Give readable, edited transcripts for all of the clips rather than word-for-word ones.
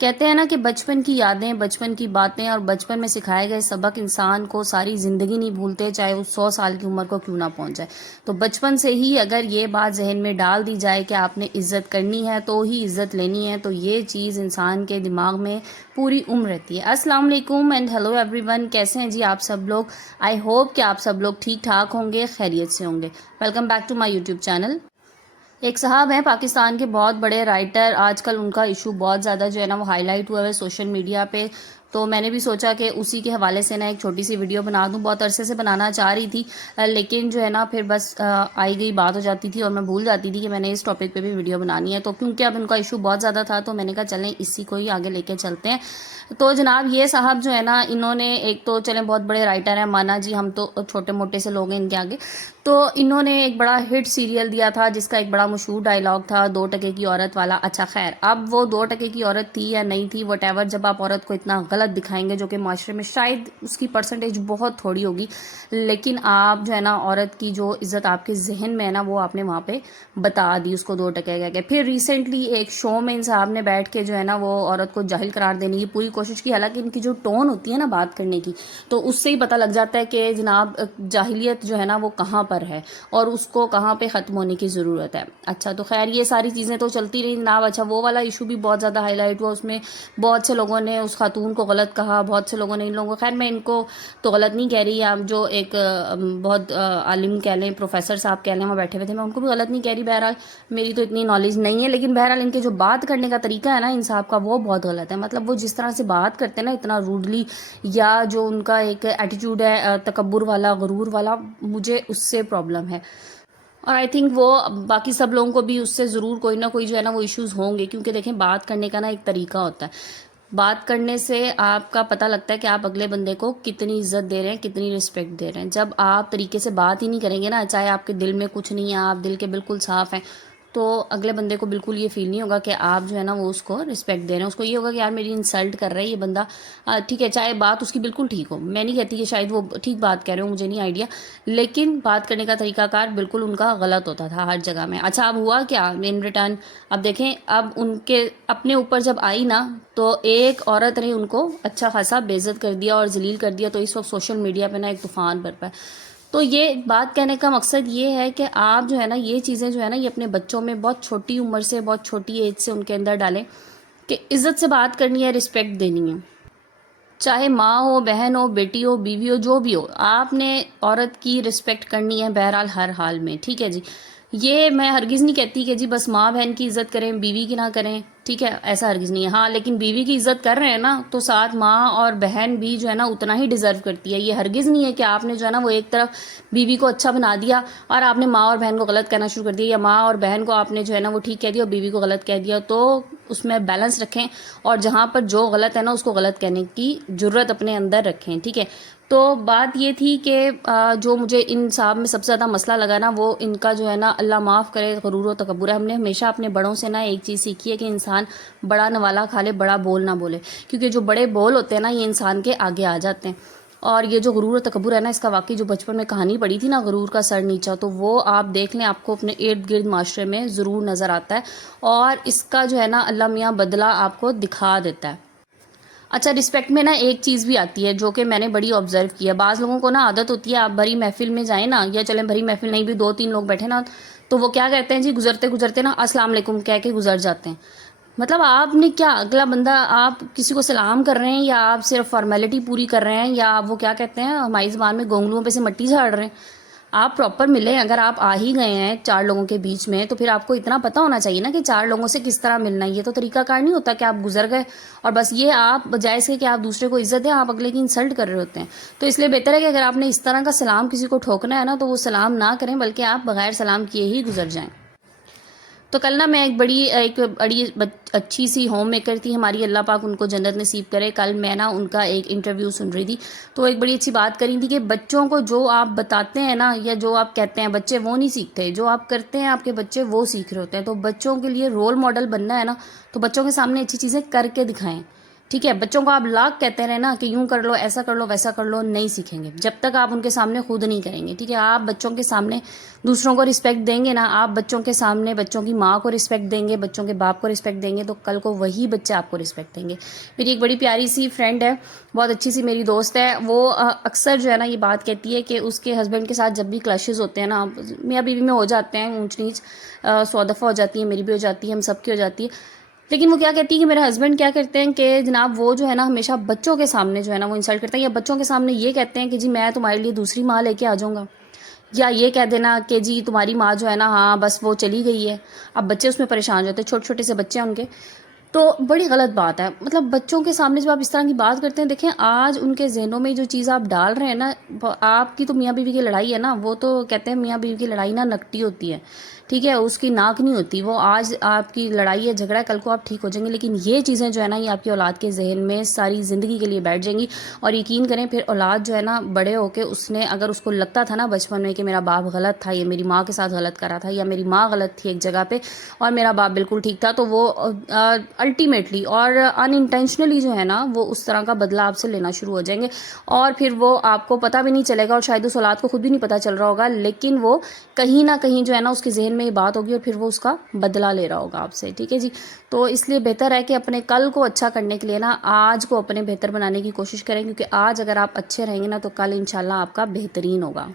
کہتے ہیں نا کہ بچپن کی یادیں، بچپن کی باتیں اور بچپن میں سکھائے گئے سبق انسان کو ساری زندگی نہیں بھولتے، چاہے وہ 100 سال کی عمر کو کیوں نہ پہنچ جائے۔ تو بچپن سے ہی اگر یہ بات ذہن میں ڈال دی جائے کہ آپ نے عزت کرنی ہے تو ہی عزت لینی ہے، تو یہ چیز انسان کے دماغ میں پوری عمر رہتی ہے۔ السلام علیکم اینڈ ہیلو ایوری ون، کیسے ہیں جی آپ سب لوگ؟ آئی ہوپ کہ آپ سب لوگ ٹھیک ٹھاک ہوں گے، خیریت سے ہوں گے۔ Welcome back to my YouTube channel. ایک صاحب ہیں پاکستان کے بہت بڑے رائٹر، آج کل ان کا ایشو بہت زیادہ جو ہے نا وہ ہائی لائٹ ہوا ہے سوشل میڈیا پہ، تو میں نے بھی سوچا کہ اسی کے حوالے سے نا ایک چھوٹی سی ویڈیو بنا دوں۔ بہت عرصے سے بنانا چاہ رہی تھی، لیکن جو ہے نا پھر بس آئی گئی بات ہو جاتی تھی اور میں بھول جاتی تھی کہ میں نے اس ٹاپک پہ بھی ویڈیو بنانی ہے۔ تو کیونکہ اب ان کا ایشو بہت زیادہ تھا تو میں نے کہا چلیں اسی کو ہی آگے لے کے چلتے ہیں۔ تو جناب یہ صاحب جو ہے نا انہوں نے ایک تو چلیں بہت بڑے رائٹر ہیں، مانا جی ہم تو چھوٹے موٹے سے لوگ ہیں ان کے آگے، تو انہوں نے ایک بڑا ہٹ سیریل دیا تھا جس کا ایک بڑا مشہور ڈائلاگ تھا 2 ٹکے کی عورت والا۔ اچھا خیر، اب وہ 2 ٹکے کی عورت تھی یا نہیں تھی وٹ ایور، جب آپ عورت کو اتنا غلط دکھائیں گے جو کہ معاشرے میں شاید اس کی پرسنٹیج بہت تھوڑی ہوگی، لیکن آپ جو ہے نا عورت کی جو عزت آپ کے ذہن میں ہے نا وہ آپ نے وہاں پہ بتا دی، اس کو 2 ٹکے کہہ کے۔ پھر ریسنٹلی ایک شو میں ان صاحب نے بیٹھ کے جو ہے نا وہ عورت کو جاہل قرار دینے کی پوری کوشش کی، حالانکہ ان کی جو ٹون ہوتی ہے نا بات کرنے کی تو اس سے ہی پتہ لگ جاتا ہے کہ جناب جاہلیت جو ہے نا وہ کہاں پر ہے اور اس کو کہاں پہ ختم ہونے کی ضرورت ہے۔ اچھا تو خیر یہ ساری چیزیں تو چلتی رہی جناب۔ اچھا وہ والا ایشو بھی بہت زیادہ ہائی لائٹ ہوا، اس میں بہت سے لوگوں نے اس خاتون کو غلط کہا، بہت سے لوگوں نے ان لوگوں کو، خیر میں ان کو تو غلط نہیں کہہ رہی، آپ جو ایک بہت عالم کہہ لیں، پروفیسر صاحب کہہ لیں، وہ بیٹھے ہوئے تھے، میں ان کو بھی غلط نہیں کہہ رہی، بہرحال میری تو اتنی نالج نہیں ہے، لیکن بہرحال ان کے جو بات کرنے کا طریقہ ہے نا ان صاحب کا وہ بہت غلط ہے۔ مطلب وہ جس طرح سے بات کرتے ہیں نا اتنا روڈلی، یا جو ان کا ایک ایٹیٹیوڈ ہے تکبر والا، غرور والا، مجھے اس سے پرابلم ہے۔ اور آئی تھنک وہ باقی سب لوگوں کو بھی اس سے ضرور کوئی نہ کوئی جو ہے نا وہ ایشوز ہوں گے، کیونکہ دیکھیں بات کرنے کا نا ایک طریقہ ہوتا ہے، بات کرنے سے آپ کا پتہ لگتا ہے کہ آپ اگلے بندے کو کتنی عزت دے رہے ہیں، کتنی رسپیکٹ دے رہے ہیں۔ جب آپ طریقے سے بات ہی نہیں کریں گے نا، چاہے آپ کے دل میں کچھ نہیں ہے، آپ دل کے بالکل صاف ہیں، تو اگلے بندے کو بالکل یہ فیل نہیں ہوگا کہ آپ جو ہے نا وہ اس کو رسپیکٹ دے رہے ہیں۔ اس کو یہ ہوگا کہ یار میری انسلٹ کر رہا ہے یہ بندہ، ٹھیک ہے چاہے بات اس کی بالکل ٹھیک ہو، میں نہیں کہتی کہ شاید وہ ٹھیک بات کہہ رہے ہو، مجھے نہیں آئیڈیا، لیکن بات کرنے کا طریقہ کار بالکل ان کا غلط ہوتا تھا ہر جگہ میں۔ اچھا اب ہوا کیا ان ریٹرن، اب دیکھیں اب ان کے اپنے اوپر جب آئی نا تو ایک عورت نے ان کو اچھا خاصا بے عزت کر دیا اور ذلیل کر دیا، تو اس وقت سوشل میڈیا پہ نا ایک طوفان برپا ہے۔ تو یہ بات کہنے کا مقصد یہ ہے کہ آپ جو ہے نا یہ چیزیں جو ہے نا یہ اپنے بچوں میں بہت چھوٹی عمر سے، بہت چھوٹی ایج سے ان کے اندر ڈالیں کہ عزت سے بات کرنی ہے، رسپیکٹ دینی ہے، چاہے ماں ہو، بہن ہو، بیٹی ہو، بیوی ہو، جو بھی ہو، آپ نے عورت کی رسپیکٹ کرنی ہے بہرحال ہر حال میں، ٹھیک ہے جی۔ یہ میں ہرگز نہیں کہتی کہ جی بس ماں بہن کی عزت کریں بیوی کی نہ کریں، ٹھیک ہے ایسا ہرگز نہیں ہے، ہاں لیکن بیوی کی عزت کر رہے ہیں نا تو ساتھ ماں اور بہن بھی جو ہے نا اتنا ہی ڈیزرو کرتی ہے۔ یہ ہرگز نہیں ہے کہ آپ نے جو ہے نا وہ ایک طرف بیوی کو اچھا بنا دیا اور آپ نے ماں اور بہن کو غلط کہنا شروع کر دیا، یا ماں اور بہن کو آپ نے جو ہے نا وہ ٹھیک کہہ دیا اور بیوی کو غلط کہہ دیا۔ تو اس میں بیلنس رکھیں اور جہاں پر جو غلط ہے نا اس کو غلط کہنے کی جرت اپنے اندر رکھیں، ٹھیک ہے۔ تو بات یہ تھی کہ جو مجھے ان صاحب میں سب سے زیادہ مسئلہ لگا نا وہ ان کا جو ہے نا اللہ معاف کرے غرور و تکبر ہے۔ ہم نے ہمیشہ اپنے بڑوں سے نا ایک چیز سیکھی ہے کہ انسان بڑا نوالا کھا لے، بڑا بول نہ بولے، کیونکہ جو بڑے بول ہوتے ہیں نا یہ انسان کے آگے آ جاتے ہیں۔ اور یہ جو غرور و تکبر ہے نا اس کا واقعی جو بچپن میں کہانی پڑھی تھی نا غرور کا سر نیچا، تو وہ آپ دیکھ لیں آپ کو اپنے ارد گرد معاشرے میں ضرور نظر آتا ہے، اور اس کا جو ہے نا اللہ میاں بدلہ آپ کو دکھا دیتا ہے۔ اچھا رسپیکٹ میں نا ایک چیز بھی آتی ہے جو کہ میں نے بڑی آبزرو کی ہے، بعض لوگوں کو نا عادت ہوتی ہے آپ بھری محفل میں جائیں نا، یا چلیں بھری محفل نہیں بھی 2-3 لوگ بیٹھے نا تو وہ کیا کہتے ہیں جی گزرتے گزرتے نا السلام علیکم کہہ کے گزر جاتے ہیں۔ مطلب آپ نے کیا اگلا بندہ، آپ کسی کو سلام کر رہے ہیں یا آپ صرف فارمیلٹی پوری کر رہے ہیں، یا آپ وہ کیا کہتے ہیں ہماری زبان میں گونگلوں پہ سے مٹی جھاڑ رہے ہیں؟ آپ پراپر ملیں، اگر آپ آ ہی گئے ہیں 4 لوگوں کے بیچ میں تو پھر آپ کو اتنا پتہ ہونا چاہیے نا کہ 4 لوگوں سے کس طرح ملنا ہے۔ یہ تو طریقہ کار نہیں ہوتا کہ آپ گزر گئے اور بس یہ آپ بجائے سے کہ آپ دوسرے کو عزت دیں آپ اگلے کی انسلٹ کر رہے ہوتے ہیں۔ تو اس لیے بہتر ہے کہ اگر آپ نے اس طرح کا سلام کسی کو ٹھوکنا ہے نا تو وہ سلام نہ کریں بلکہ آپ بغیر سلام کیے ہی گزر جائیں۔ تو کل نا میں ایک بڑی اچھی سی ہوم میکر تھی ہماری، اللہ پاک ان کو جنت نصیب کرے، کل میں نا ان کا ایک انٹرویو سن رہی تھی تو ایک بڑی اچھی بات کری تھی کہ بچوں کو جو آپ بتاتے ہیں نا یا جو آپ کہتے ہیں بچے وہ نہیں سیکھتے، جو آپ کرتے ہیں آپ کے بچے وہ سیکھ رہے ہوتے ہیں۔ تو بچوں کے لیے رول ماڈل بننا ہے نا تو بچوں کے سامنے اچھی چیزیں کر کے دکھائیں، ٹھیک ہے، بچوں کو آپ لاکھ کہتے رہے نا کہ یوں کر لو، ایسا کر لو، ویسا کر لو، نہیں سیکھیں گے جب تک آپ ان کے سامنے خود نہیں کریں گے. ٹھیک ہے، آپ بچوں کے سامنے دوسروں کو رسپیکٹ دیں گے نا، آپ بچوں کے سامنے بچوں کی ماں کو رسپیکٹ دیں گے، بچوں کے باپ کو رسپیکٹ دیں گے، تو کل کو وہی بچے آپ کو رسپیکٹ دیں گے. میری ایک بڑی پیاری سی فرینڈ ہے، بہت اچھی سی میری دوست ہے، وہ اکثر جو ہے نا یہ بات کہتی ہے کہ اس کے ہسبینڈ کے ساتھ جب بھی کلشز ہوتے ہیں نا، میاں بیوی میں ہو جاتے ہیں اونچ نیچ، 100 دفعہ ہو جاتی ہے، میری بھی ہو جاتی ہے، ہم سب کی ہو جاتی ہے. لیکن وہ کیا کہتی ہے کہ میرے ہسبینڈ کیا کرتے ہیں کہ جناب وہ جو ہے نا ہمیشہ بچوں کے سامنے جو ہے نا وہ انسلٹ کرتے ہیں، یا بچوں کے سامنے یہ کہتے ہیں کہ جی میں تمہارے لیے دوسری ماں لے کے آ جاؤں گا، یا یہ کہہ دینا کہ جی تمہاری ماں جو ہے نا ہاں بس وہ چلی گئی ہے. اب بچے اس میں پریشان ہو جاتے ہیں، چھوٹے چھوٹے سے بچے ہیں ان کے. تو بڑی غلط بات ہے، مطلب بچوں کے سامنے جب آپ اس طرح کی بات کرتے ہیں، دیکھیں آج ان کے ذہنوں میں جو چیز آپ ڈال رہے ہیں نا، آپ کی تو میاں بیوی کی لڑائی ہے نا، وہ تو کہتے ہیں میاں بیوی کی لڑائی نا نکٹی ہوتی ہے. ٹھیک ہے، اس کی ناک نہیں ہوتی. وہ آج آپ کی لڑائی ہے، جھگڑا ہے، کل کو آپ ٹھیک ہو جائیں گے، لیکن یہ چیزیں جو ہے نا یہ آپ کی اولاد کے ذہن میں ساری زندگی کے لیے بیٹھ جائیں گی. اور یقین کریں پھر اولاد جو ہے نا بڑے ہو کے اس نے اگر اس کو لگتا تھا نا بچپن میں کہ میرا باپ غلط تھا، یا میری ماں کے ساتھ غلط کرا تھا، یا میری ماں غلط تھی ایک جگہ پہ اور میرا باپ بالکل ٹھیک تھا، تو وہ الٹیمیٹلی اور ان انٹینشنلی جو ہے نا وہ اس طرح کا بدلہ آپ سے لینا شروع ہو جائیں گے. اور پھر وہ آپ کو پتہ بھی نہیں چلے گا، اور شاید اس اولاد کو خود بھی نہیں پتہ چل رہا ہوگا، لیکن وہ کہیں نہ کہیں جو ہے نا اس کے ذہن میں یہ بات ہوگی، اور پھر وہ اس کا بدلہ لے رہا ہوگا آپ سے. ٹھیک ہے جی، تو اس لیے بہتر ہے کہ اپنے کل کو اچھا کرنے کے لیے نا آج کو اپنے بہتر بنانے کی کوشش کریں، کیونکہ آج اگر آپ اچھے رہیں گے نا تو کل انشاءاللہ آپ کا بہترین ہوگا.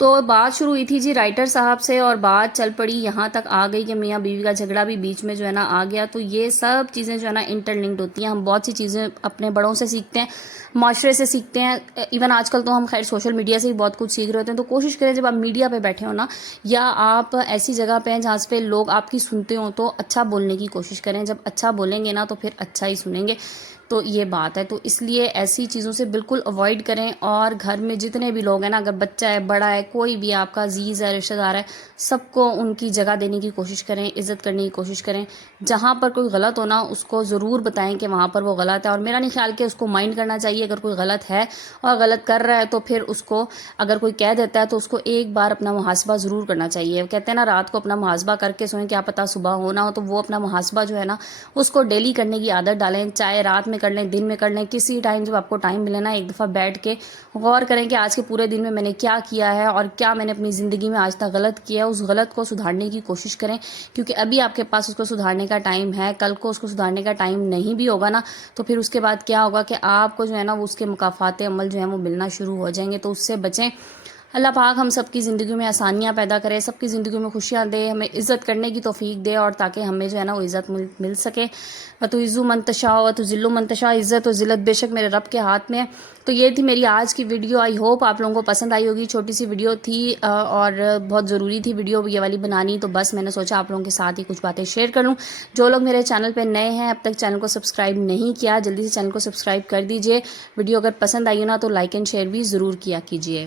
تو بات شروع ہوئی تھی جی رائٹر صاحب سے، اور بات چل پڑی یہاں تک آ گئی کہ میاں بیوی کا جھگڑا بھی بیچ میں جو ہے نا آ گیا. تو یہ سب چیزیں جو ہے نا انٹر لنکڈ ہوتی ہیں. ہم بہت سی چیزیں اپنے بڑوں سے سیکھتے ہیں، معاشرے سے سیکھتے ہیں، ایون آج کل تو ہم خیر سوشل میڈیا سے ہی بہت کچھ سیکھ رہے ہوتے ہیں. تو کوشش کریں جب آپ میڈیا پہ بیٹھے ہو نا، یا آپ ایسی جگہ پہ ہیں جہاں پہ لوگ آپ کی سنتے ہوں، تو اچھا بولنے کی کوشش کریں. جب اچھا بولیں گے نا تو پھر اچھا ہی سنیں گے. تو یہ بات ہے، تو اس لیے ایسی چیزوں سے بالکل اوائڈ کریں. اور گھر میں جتنے بھی لوگ ہیں نا، اگر بچہ ہے، بڑا ہے، کوئی بھی آپ کا عزیز ہے، رشتہ دار ہے، سب کو ان کی جگہ دینے کی کوشش کریں، عزت کرنے کی کوشش کریں. جہاں پر کوئی غلط ہونا اس کو ضرور بتائیں کہ وہاں پر وہ غلط ہے. اور میرا نہیں خیال کہ اس کو مائنڈ کرنا چاہیے. اگر کوئی غلط ہے اور غلط کر رہا ہے تو پھر اس کو اگر کوئی کہہ دیتا ہے تو اس کو ایک بار اپنا محاسبہ ضرور کرنا چاہیے. کہتے ہیں نا رات کو اپنا محاسبہ کر کے سوئیں، کیا پتہ صبح ہونا ہو. تو وہ اپنا محاسبہ جو ہے نا اس کو ڈیلی کرنے کی عادت ڈالیں، چاہے رات میں کر لیں، دن میں کر لیں، کسی ٹائم جب آپ کو ٹائم ملے نا ایک دفعہ بیٹھ کے غور کریں کہ آج کے پورے دن میں میں نے کیا کیا ہے، اور کیا میں نے اپنی زندگی میں آج تک غلط کیا ہے. اس غلط کو سدھارنے کی کوشش کریں، کیونکہ ابھی آپ کے پاس اس کو سدھارنے کا ٹائم ہے. کل کو اس کو سدھارنے کا ٹائم نہیں بھی ہوگا نا، تو پھر اس کے بعد کیا ہوگا کہ آپ کو جو ہے نا وہ اس کے مکافات عمل جو ہیں وہ ملنا شروع ہو جائیں گے. تو اس سے بچیں. اللہ پاک ہم سب کی زندگی میں آسانیاں پیدا کرے، سب کی زندگی میں خوشیاں دے، ہمیں عزت کرنے کی توفیق دے، اور تاکہ ہمیں جو ہے نا وہ عزت مل سکے. وَتُعِزُّ مَن تَشَاءُ وَتُذِلُّ مَن تَشَاءُ. عزت و ذلت بے شک میرے رب کے ہاتھ میں ہے. تو یہ تھی میری آج کی ویڈیو. آئی ہوپ آپ لوگوں کو پسند آئی ہوگی. چھوٹی سی ویڈیو تھی اور بہت ضروری تھی ویڈیو یہ والی بنانی، تو بس میں نے سوچا آپ لوگوں کے ساتھ ہی کچھ باتیں شیئر کر لوں. جو لوگ میرے چینل پہ نئے ہیں، اب تک چینل کو سبسکرائب نہیں کیا، جلدی سے چینل کو سبسکرائب کر دیجئے. ویڈیو اگر پسند آئی ہو نا تو لائک اینڈ شیئر بھی ضرور کیا کیجئے.